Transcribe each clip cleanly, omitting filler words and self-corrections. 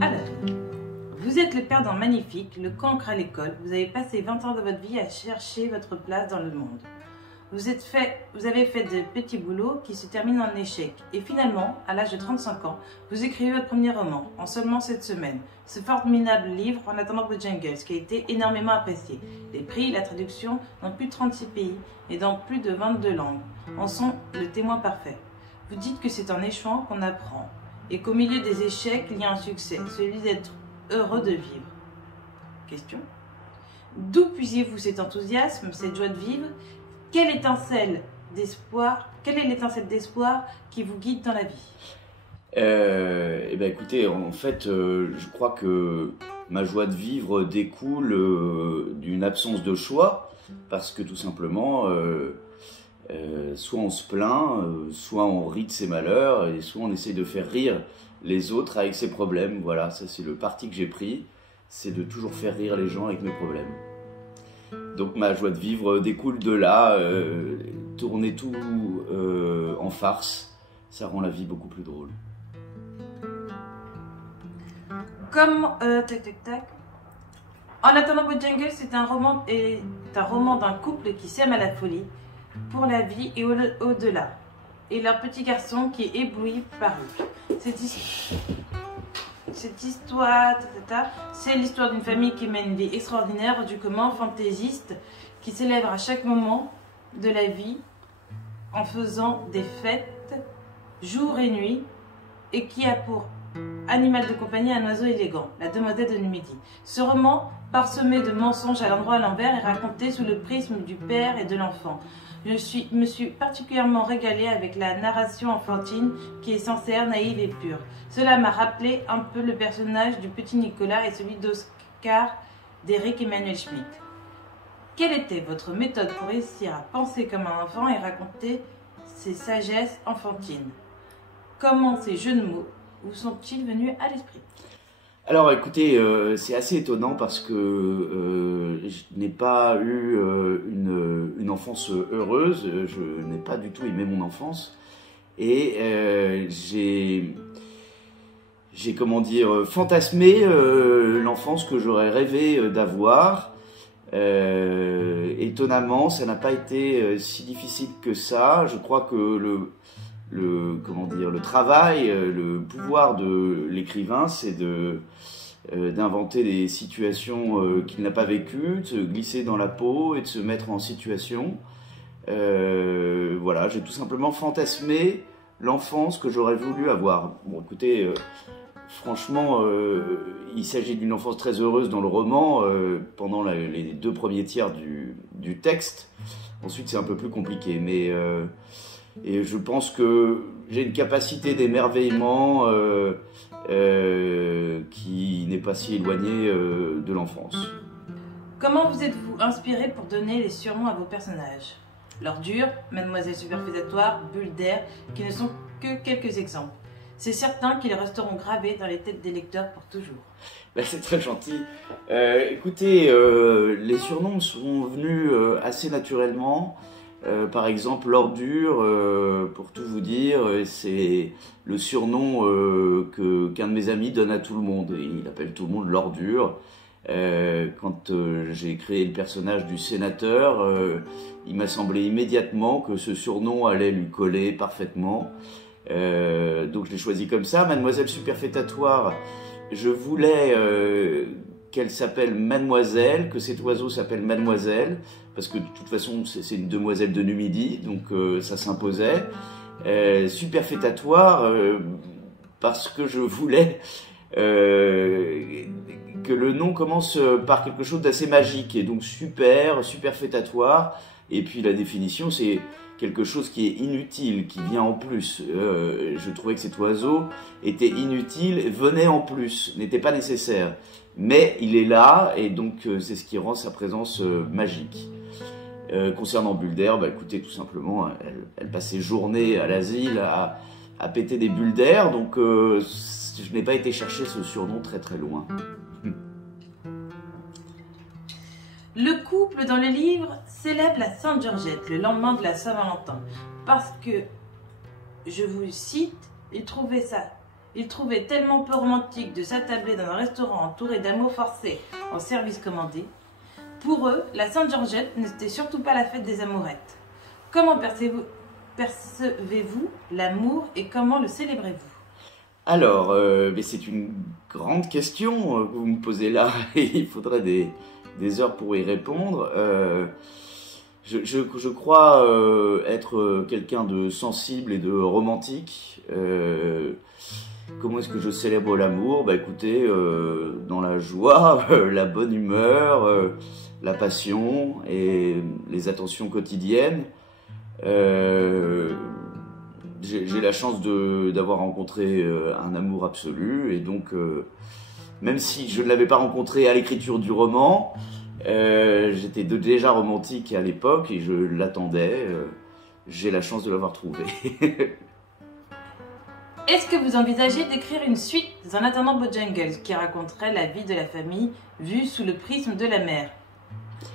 Alors, vous êtes le perdant magnifique, le cancre à l'école. Vous avez passé 20 ans de votre vie à chercher votre place dans le monde. Vous avez fait de petits boulots qui se terminent en échec. Et finalement, à l'âge de 35 ans, vous écrivez votre premier roman, en seulement 7 semaines. Ce formidable livre, En attendant vos jungles, qui a été énormément apprécié. Les prix, la traduction dans plus de 36 pays et dans plus de 22 langues en sont le témoin parfait. Vous dites que c'est en échouant qu'on apprend. Et qu'au milieu des échecs, il y a un succès, celui d'être heureux de vivre. Question. D'où puisiez-vous cet enthousiasme, cette joie de vivre? Quelle est l'étincelle d'espoir qui vous guide dans la vie? Eh ben écoutez, en fait, je crois que ma joie de vivre découle d'une absence de choix, parce que tout simplement, soit on se plaint, soit on rit de ses malheurs, et soit on essaie de faire rire les autres avec ses problèmes. Voilà, ça c'est le parti que j'ai pris, c'est de toujours faire rire les gens avec mes problèmes. Donc ma joie de vivre découle de là, tourner tout en farce, ça rend la vie beaucoup plus drôle. Comme En attendant votre jungle, c'est un roman d'un couple qui s'aime à la folie, pour la vie et au-delà. Et leur petit garçon qui est ébloui par eux. Cette histoire, c'est l'histoire d'une famille qui mène une vie extraordinaire, hors du commun, fantaisiste, qui célèbre à chaque moment de la vie en faisant des fêtes, jour et nuit, et qui a pour animal de compagnie un oiseau élégant, la demoiselle de Numidie. Ce roman, parsemé de mensonges à l'endroit à l'envers, est raconté sous le prisme du père et de l'enfant. Je me suis particulièrement régalée avec la narration enfantine qui est sincère, naïve et pure. Cela m'a rappelé un peu le personnage du petit Nicolas et celui d'Oscar d'Éric Emmanuel Schmitt. Quelle était votre méthode pour réussir à penser comme un enfant et raconter ses sagesses enfantines? Comment ces jeux de mots vous sont-ils venus à l'esprit? Alors écoutez, c'est assez étonnant parce que je n'ai pas eu une enfance heureuse, je n'ai pas du tout aimé mon enfance et j'ai comment dire, fantasmé l'enfance que j'aurais rêvé d'avoir. Étonnamment, ça n'a pas été si difficile que ça. Je crois que le travail, le pouvoir de l'écrivain, c'est d'inventer des situations qu'il n'a pas vécues, de se glisser dans la peau et de se mettre en situation. Voilà, j'ai tout simplement fantasmé l'enfance que j'aurais voulu avoir. Bon, écoutez, franchement, il s'agit d'une enfance très heureuse dans le roman, pendant les 2 premiers tiers du texte. Ensuite, c'est un peu plus compliqué, mais... Et je pense que j'ai une capacité d'émerveillement qui n'est pas si éloignée de l'enfance. Comment vous êtes-vous inspiré pour donner les surnoms à vos personnages? L'ordure, Mademoiselle Superfétatoire, Bulle d'air, qui ne sont que quelques exemples. C'est certain qu'ils resteront gravés dans les têtes des lecteurs pour toujours. Ben, c'est très gentil. Écoutez, les surnoms sont venus assez naturellement. Par exemple, l'ordure, pour tout vous dire, c'est le surnom qu'un de mes amis donne à tout le monde. Et il appelle tout le monde l'ordure. Quand j'ai créé le personnage du sénateur, il m'a semblé immédiatement que ce surnom allait lui coller parfaitement. Donc je l'ai choisi comme ça. Mademoiselle Superfétatoire, je voulais qu'elle s'appelle Mademoiselle, que cet oiseau s'appelle Mademoiselle, parce que de toute façon c'est une demoiselle de Numidie, donc ça s'imposait. Superfétatoire, parce que je voulais que le nom commence par quelque chose d'assez magique, et donc superfétatoire, et puis la définition c'est quelque chose qui est inutile, qui vient en plus. Je trouvais que cet oiseau était inutile, venait en plus, n'était pas nécessaire. Mais il est là, et donc c'est ce qui rend sa présence magique. Concernant Bulle d'air, bah, écoutez, tout simplement, elle passe ses journées à l'asile à péter des bulles d'air, donc je n'ai pas été chercher ce surnom très très loin. Le couple dans le livre célèbre la Sainte Georgette le lendemain de la Saint-Valentin parce que, je vous cite, il trouvait ça Ils trouvaient tellement peu romantique de s'attabler dans un restaurant entouré d'amour forcé en service commandé. Pour eux, la Sainte-Georgette n'était surtout pas la fête des amourettes. Comment percevez-vous l'amour et comment le célébrez-vous? Alors, mais c'est une grande question que vous me posez là, et il faudrait des heures pour y répondre. Je crois être quelqu'un de sensible et de romantique. Comment est-ce que je célèbre l'amour? Bah écoutez, dans la joie, la bonne humeur, la passion et les attentions quotidiennes. J'ai la chance d'avoir rencontré un amour absolu, et donc même si je ne l'avais pas rencontré à l'écriture du roman, j'étais déjà romantique à l'époque et je l'attendais. J'ai la chance de l'avoir trouvé. Est-ce que vous envisagez d'écrire une suite en attendant Bojangles qui raconterait la vie de la famille vue sous le prisme de la mère?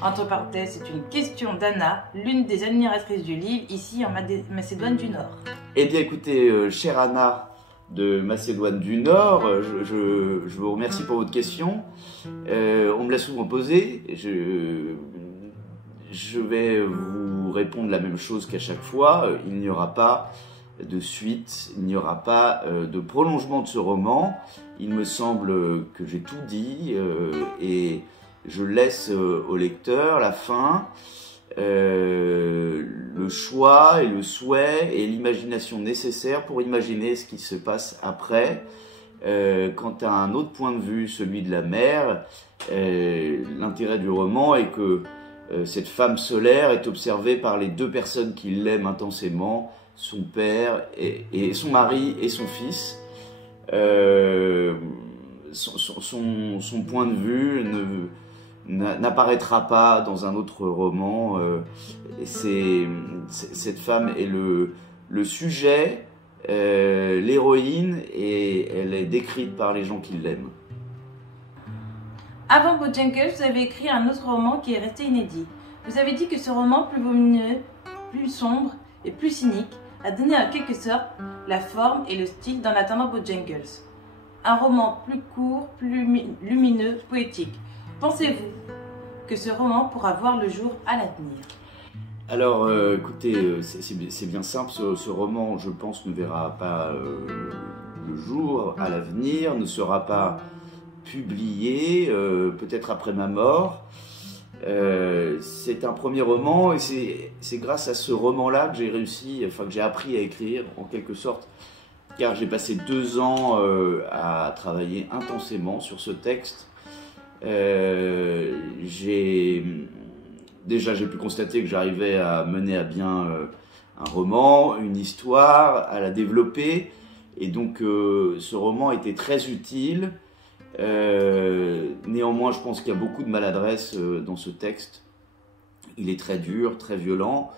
Entre parenthèses, c'est une question d'Anna, l'une des admiratrices du livre, ici en Macédoine du Nord. Eh bien écoutez, chère Anna de Macédoine du Nord, je vous remercie pour votre question. On me l'a souvent posée. Je vais vous répondre la même chose qu'à chaque fois. Il n'y aura pas de suite, il n'y aura pas de prolongement de ce roman. Il me semble que j'ai tout dit et je laisse au lecteur la fin, le choix et le souhait et l'imagination nécessaire pour imaginer ce qui se passe après. Quant à un autre point de vue, celui de la mère, l'intérêt du roman est que cette femme solaire est observée par les deux personnes qui l'aiment intensément, son père et son mari et son fils. Son point de vue n'apparaîtra pas dans un autre roman. Cette femme est le sujet, l'héroïne, et elle est décrite par les gens qui l'aiment. Avant Bojangles, vous avez écrit un autre roman qui est resté inédit. Vous avez dit que ce roman plus volumineux, plus sombre et plus cynique a donné en quelque sorte la forme et le style d'En attendant Bojangles. Un roman plus court, plus lumineux, poétique. Pensez-vous que ce roman pourra voir le jour à l'avenir? Alors, écoutez, c'est bien simple. Ce roman, je pense, ne verra pas le jour à l'avenir, ne sera pas publié, peut-être après ma mort. C'est un premier roman et c'est grâce à ce roman-là que j'ai réussi, enfin que j'ai appris à écrire en quelque sorte, car j'ai passé 2 ans à travailler intensément sur ce texte. J'ai pu constater que j'arrivais à mener à bien un roman, une histoire, à la développer, et donc ce roman était très utile. Néanmoins, je pense qu'il y a beaucoup de maladresse dans ce texte. Il est très dur, très violent.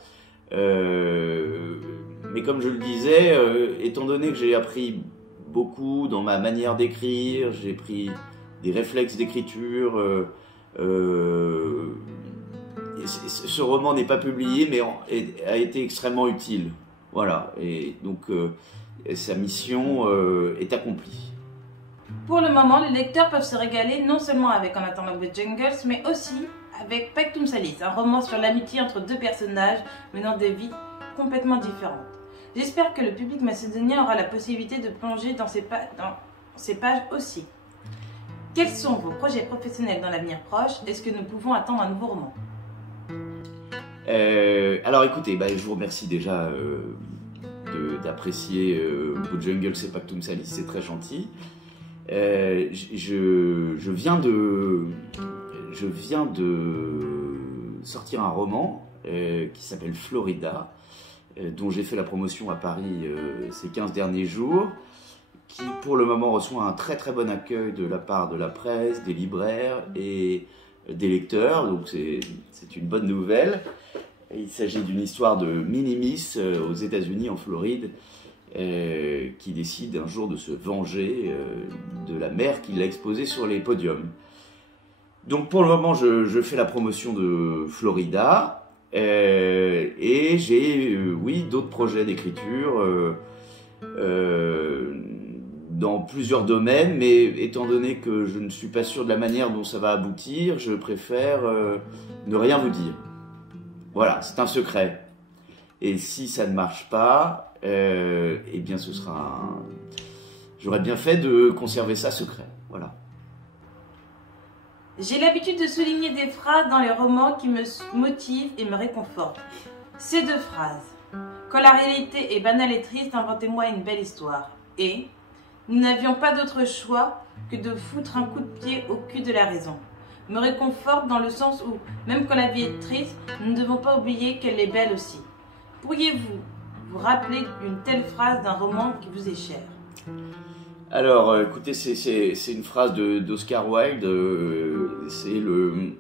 Mais comme je le disais, étant donné que j'ai appris beaucoup dans ma manière d'écrire, j'ai pris des réflexes d'écriture. Ce roman n'est pas publié, mais a été extrêmement utile. Voilà, et donc sa mission est accomplie. Pour le moment, les lecteurs peuvent se régaler non seulement avec En attendant Bojangles, mais aussi avec Pektum Salis, un roman sur l'amitié entre deux personnages menant des vies complètement différentes. J'espère que le public macédonien aura la possibilité de plonger dans ces pages aussi. Quels sont vos projets professionnels dans l'avenir proche? Est-ce que nous pouvons attendre un nouveau roman? Alors écoutez, je vous remercie déjà d'apprécier Bojangles et Pektum Salis, c'est très gentil. Je viens de sortir un roman qui s'appelle Florida, dont j'ai fait la promotion à Paris ces 15 derniers jours, qui pour le moment reçoit un très très bon accueil de la part de la presse, des libraires et des lecteurs, donc c'est une bonne nouvelle. Il s'agit d'une histoire de mini-miss aux États-Unis, en Floride, qui décide un jour de se venger de la mère qui l'a exposée sur les podiums. Donc pour le moment, je fais la promotion de Florida et j'ai, oui, d'autres projets d'écriture dans plusieurs domaines, mais étant donné que je ne suis pas sûr de la manière dont ça va aboutir, je préfère ne rien vous dire. Voilà, c'est un secret. Et si ça ne marche pas, eh bien ce sera j'aurais bien fait de conserver ça secret. Voilà. J'ai l'habitude de souligner des phrases dans les romans qui me motivent et me réconfortent. Ces 2 phrases. Quand la réalité est banale et triste, inventez-moi une belle histoire. Et nous n'avions pas d'autre choix que de foutre un coup de pied au cul de la raison. Me réconforte dans le sens où, même quand la vie est triste, nous ne devons pas oublier qu'elle est belle aussi. Pourriez-vous vous rappeler d'une telle phrase d'un roman qui vous est cher? Alors, écoutez, c'est une phrase d'Oscar Wilde. C'est le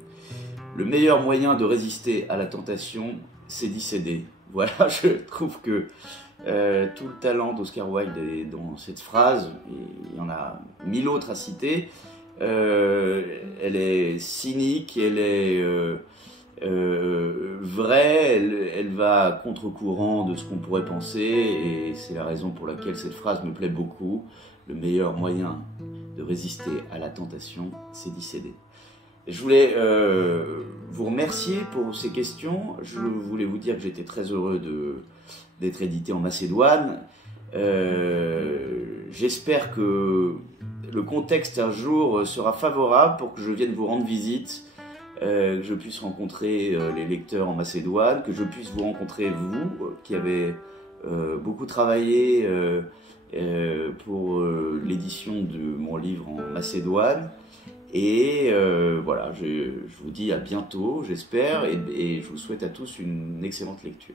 meilleur moyen de résister à la tentation, c'est d'y céder. Voilà, je trouve que tout le talent d'Oscar Wilde est dans cette phrase. Il y en a 1000 autres à citer. Elle est cynique, elle est vraie, elle va à contre-courant de ce qu'on pourrait penser, et c'est la raison pour laquelle cette phrase me plaît beaucoup. Le meilleur moyen de résister à la tentation, c'est d'y céder. Je voulais vous remercier pour ces questions. Je voulais vous dire que j'étais très heureux d'être édité en Macédoine. J'espère que le contexte un jour sera favorable pour que je vienne vous rendre visite, que je puisse rencontrer les lecteurs en Macédoine, que je puisse vous rencontrer vous, qui avez beaucoup travaillé pour l'édition de mon livre en Macédoine. Et voilà, je vous dis à bientôt, j'espère, et je vous souhaite à tous une excellente lecture.